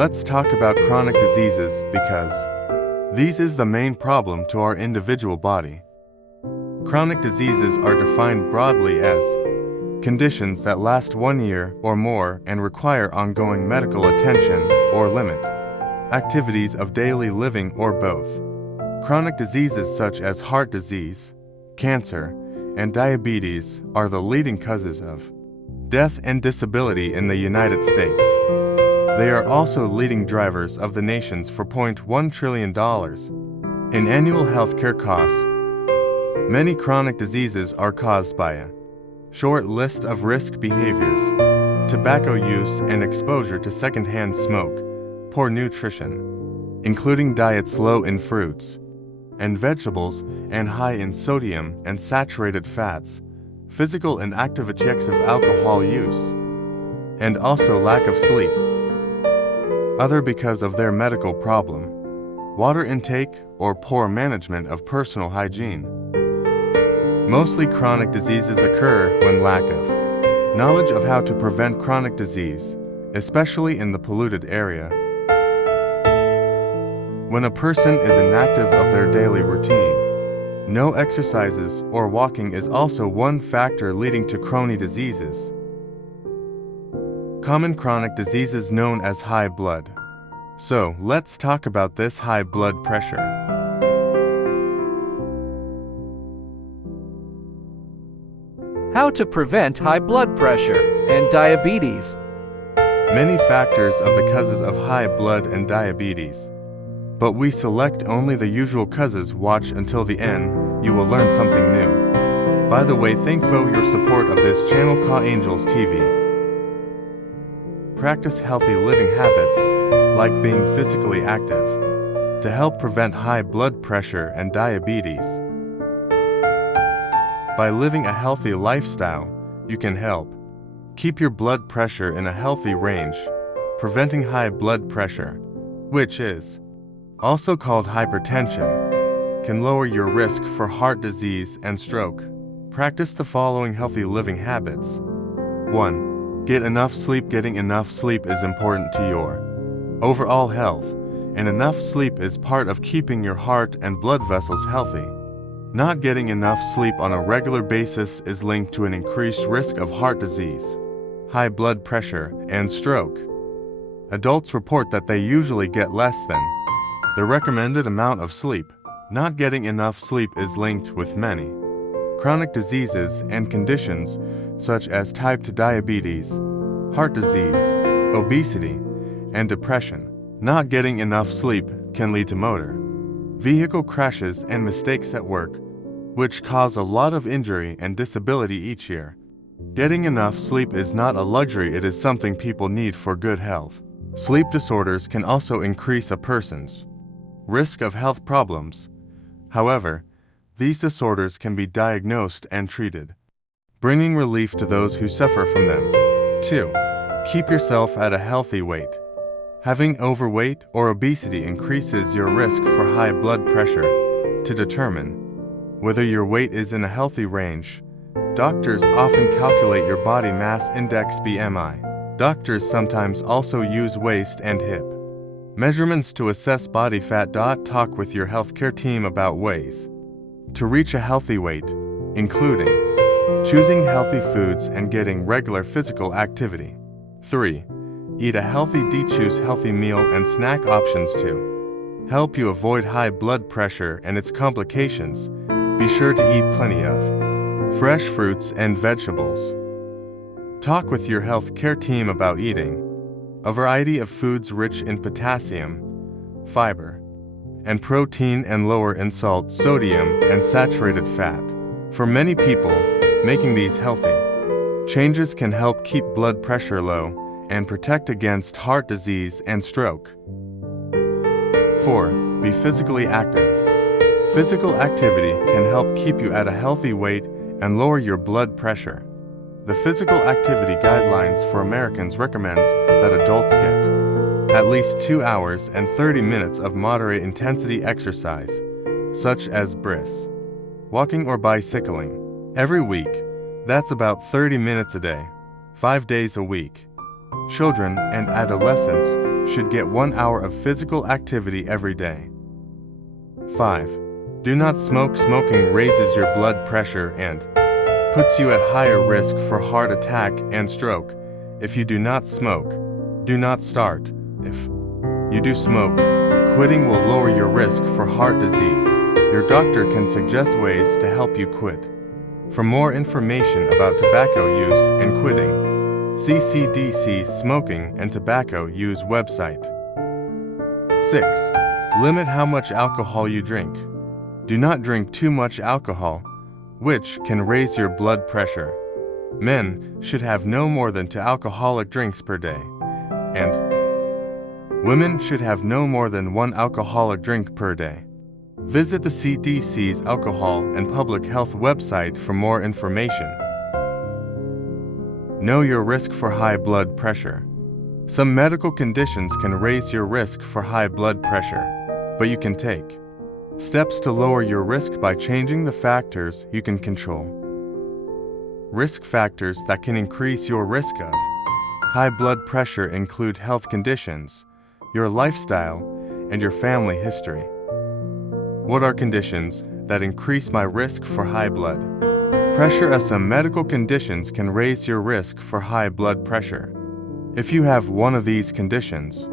Let's talk about chronic diseases because these is the main problem to our individual body. Chronic diseases are defined broadly as conditions that last 1 year or more and require ongoing medical attention or limit activities of daily living or both. Chronic diseases such as heart disease, cancer, and diabetes are the leading causes of death and disability in the United States. They are also leading drivers of the nation's $4.1 trillion in annual healthcare costs. Many chronic diseases are caused by a short list of risk behaviors: tobacco use and exposure to secondhand smoke, poor nutrition, including diets low in fruits and vegetables and high in sodium and saturated fats, physical and active excessive alcohol use, and also lack of sleep. Other because of their medical problem, water intake or poor management of personal hygiene. Mostly chronic diseases occur when lack of knowledge of how to prevent chronic disease, especially in the polluted area. When a person is inactive of their daily routine, no exercises or walking is also one factor leading to chronic diseases. Common chronic diseases known as high blood. So, let's talk about this high blood pressure. How to prevent high blood pressure and diabetes. Many factors of the causes of high blood and diabetes, but we select only the usual causes. Watch until the end, you will learn something new. By the way, thank for your support of this channel Ka Angels TV. Practice healthy living habits, like being physically active, to help prevent high blood pressure and diabetes. By living a healthy lifestyle, you can help keep your blood pressure in a healthy range. Preventing high blood pressure, which is also called hypertension, can lower your risk for heart disease and stroke. Practice the following healthy living habits. 1. Get enough sleep. Getting enough sleep is important to your overall health, and enough sleep is part of keeping your heart and blood vessels healthy. Not getting enough sleep on a regular basis is linked to an increased risk of heart disease, high blood pressure, and stroke. Adults report that they usually get less than the recommended amount of sleep. Not getting enough sleep is linked with many chronic diseases and conditions such as type 2 diabetes, heart disease, obesity, and depression. Not getting enough sleep can lead to motor vehicle crashes and mistakes at work, which cause a lot of injury and disability each year. Getting enough sleep is not a luxury, it is something people need for good health. Sleep disorders can also increase a person's risk of health problems. However, these disorders can be diagnosed and treated, bringing relief to those who suffer from them. 2. Keep yourself at a healthy weight. Having overweight or obesity increases your risk for high blood pressure. To determine whether your weight is in a healthy range, doctors often calculate your body mass index (BMI). Doctors sometimes also use waist and hip measurements to assess body fat. Talk with your healthcare team about ways to reach a healthy weight, including choosing healthy foods and getting regular physical activity. 3. Eat a healthy diet. Choose healthy meal and snack options to help you avoid high blood pressure and its complications. Be sure to eat plenty of fresh fruits and vegetables. Talk with your healthcare team about eating a variety of foods rich in potassium, fiber, and protein, and lower in salt, sodium, and saturated fat. For many people, making these healthy changes can help keep blood pressure low and protect against heart disease and stroke. 4. Be physically active. Physical activity can help keep you at a healthy weight and lower your blood pressure. The Physical Activity Guidelines for Americans recommends that adults get at least 2 hours and 30 minutes of moderate intensity exercise, such as brisk walking or bicycling, every week. That's about 30 minutes a day, 5 days a week. children and adolescents should get 1 hour of physical activity every day. 5. Do not smoke. Smoking raises your blood pressure and puts you at higher risk for heart attack and stroke. If you do not smoke, do not start. If you do smoke, quitting will lower your risk for heart disease. Your doctor can suggest ways to help you quit. For more information about tobacco use and quitting, see CDC's Smoking and Tobacco Use website. 6. Limit how much alcohol you drink. Do not drink too much alcohol, which can raise your blood pressure. Men should have no more than 2 alcoholic drinks per day, and women should have no more than 1 alcoholic drink per day. Visit the CDC's Alcohol and Public Health website for more information. Know your risk for high blood pressure. Some medical conditions can raise your risk for high blood pressure, but you can take steps to lower your risk by changing the factors you can control. Risk factors that can increase your risk of high blood pressure include health conditions, your lifestyle, and your family history. What are conditions that increase my risk for high blood pressure? As some medical conditions can raise your risk for high blood pressure. If you have one of these conditions,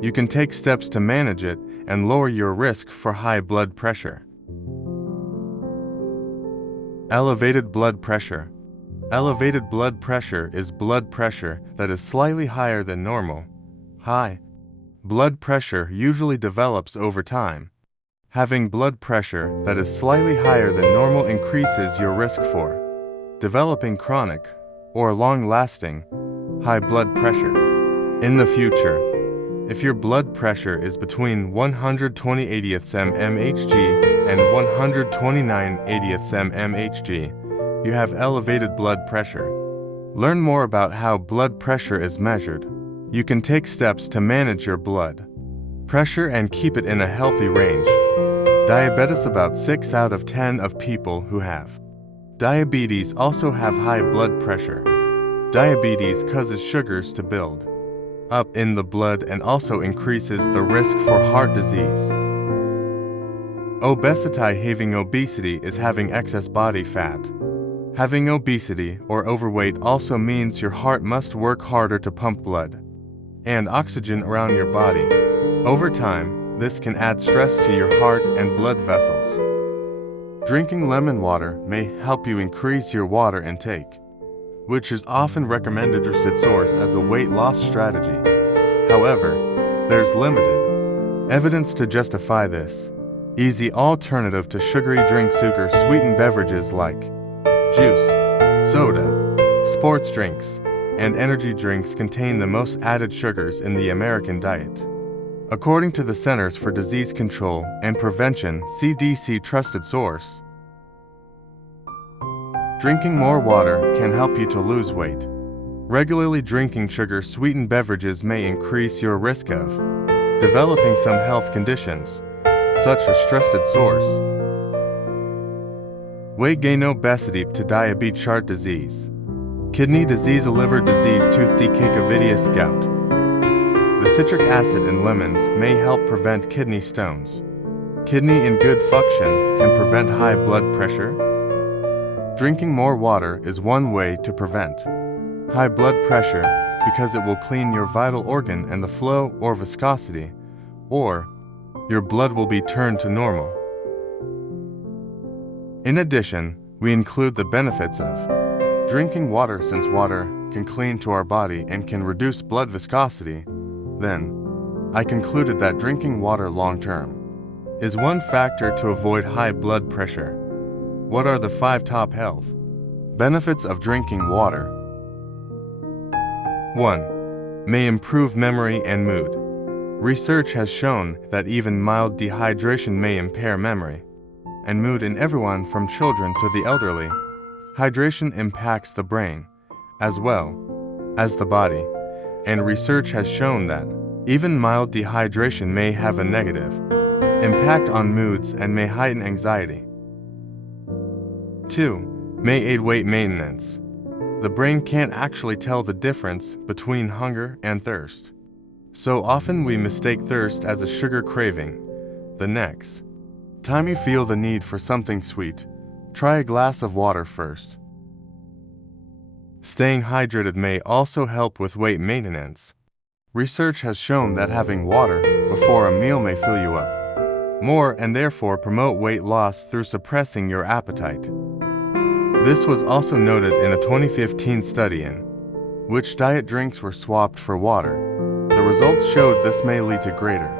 you can take steps to manage it and lower your risk for high blood pressure. Elevated blood pressure. Elevated blood pressure is blood pressure that is slightly higher than normal. High blood pressure usually develops over time. Having blood pressure that is slightly higher than normal increases your risk for developing chronic or long-lasting high blood pressure in the future. If your blood pressure is between 120/80ths mmHg and 129/80ths mmHg, you have elevated blood pressure. Learn more about how blood pressure is measured. You can take steps to manage your blood pressure and keep it in a healthy range. Diabetes. About 6 out of 10 of people who have diabetes also have high blood pressure. Diabetes causes sugars to build up in the blood and also increases the risk for heart disease. Obesity. Having obesity is having excess body fat. Having obesity or overweight also means your heart must work harder to pump blood and oxygen around your body. Over time, this can add stress to your heart and blood vessels. Drinking lemon water may help you increase your water intake, which is often recommended source as a weight loss strategy. However, there's limited evidence to justify this. Easy alternative to sugary drinks. Sugar-sweetened beverages like juice, soda, sports drinks, and energy drinks contain the most added sugars in the American diet. According to the Centers for Disease Control and Prevention (CDC) trusted source, drinking more water can help you to lose weight. Regularly drinking sugar-sweetened beverages may increase your risk of developing some health conditions, such as trusted source. Weight gain. Obesity to diabetes, heart disease, kidney disease, liver disease, tooth decay, cavities, gout. The citric acid in lemons may help prevent kidney stones. Kidney in good function can prevent high blood pressure. Drinking more water is one way to prevent high blood pressure because it will clean your vital organ and the flow or viscosity, or your blood will be turned to normal. In addition, we include the benefits of drinking water. Since water can clean to our body and can reduce blood viscosity, then I concluded that drinking water long-term is one factor to avoid high blood pressure. What are the 5 top health benefits of drinking water? 1. May improve memory and mood. Research has shown that even mild dehydration may impair memory and mood in everyone from children to the elderly. Hydration impacts the brain as well as the body, and research has shown that even mild dehydration may have a negative impact on moods and may heighten anxiety. 2. May aid weight maintenance. the brain can't actually tell the difference between hunger and thirst. So often we mistake thirst as a sugar craving. The next time you feel the need for something sweet, try a glass of water first. Staying hydrated may also help with weight maintenance. Research has shown that having water before a meal may fill you up more and therefore promote weight loss through suppressing your appetite. This was also noted in a 2015 study in which diet drinks were swapped for water. The results showed this may lead to greater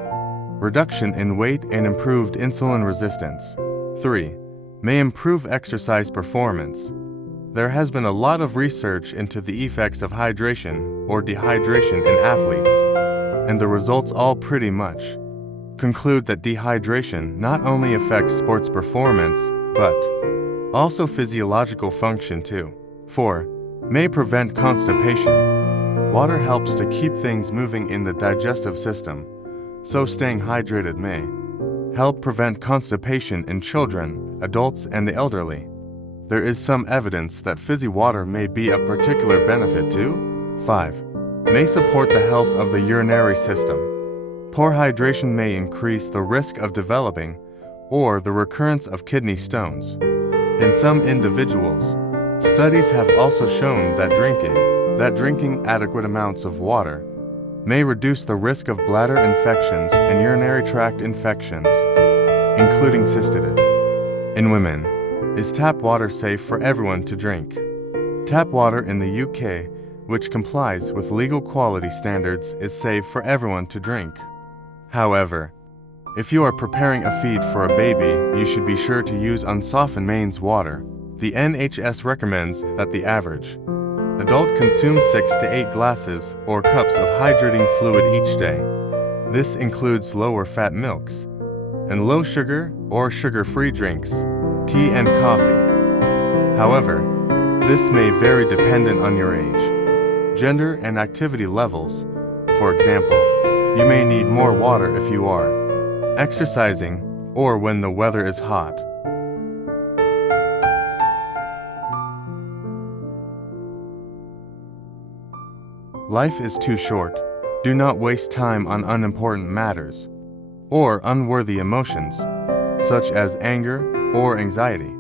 reduction in weight and improved insulin resistance. 3. May improve exercise performance. There has been a lot of research into the effects of hydration or dehydration in athletes, and the results all pretty much conclude that dehydration not only affects sports performance, but also physiological function too. 4. May prevent constipation. Water helps to keep things moving in the digestive system, so staying hydrated may help prevent constipation in children, adults, and the elderly. There is some evidence that fizzy water may be of particular benefit too. 5. May support the health of the urinary system. Poor hydration may increase the risk of developing or the recurrence of kidney stones. In some individuals, studies have also shown that drinking adequate amounts of water may reduce the risk of bladder infections and urinary tract infections, including cystitis. In women, is tap water safe for everyone to drink? Tap water in the UK, which complies with legal quality standards, is safe for everyone to drink. However, if you are preparing a feed for a baby, you should be sure to use unsoftened mains water. The NHS recommends that the average adult consume 6 to 8 glasses or cups of hydrating fluid each day. This includes lower fat milks and low sugar or sugar-free drinks, tea and coffee. However, this may vary dependent on your age, gender, and activity levels. For example, you may need more water if you are exercising or when the weather is hot. Life is too short. Do not waste time on unimportant matters or unworthy emotions, such as anger or anxiety.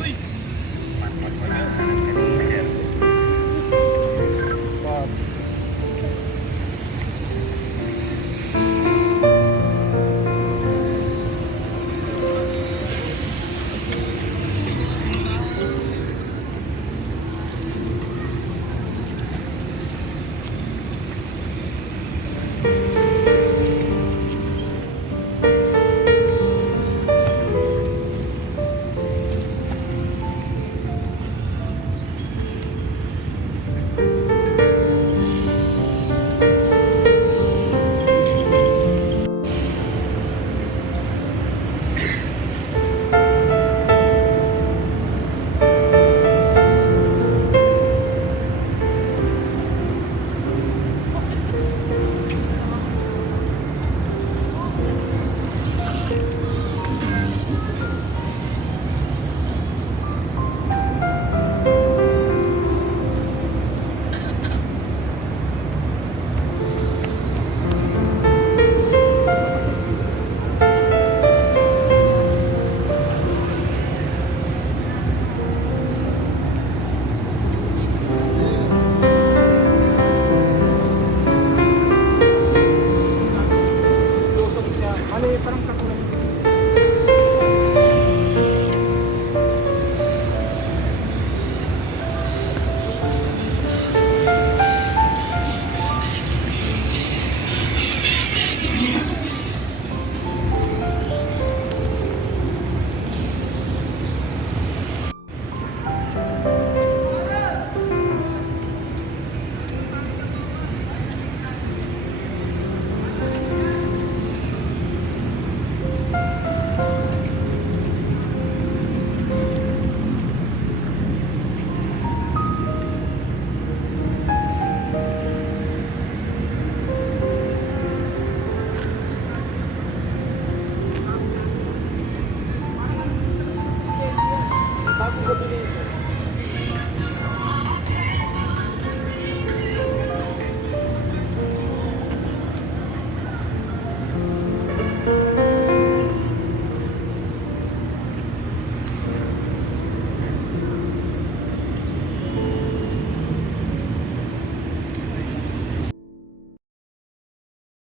Uy!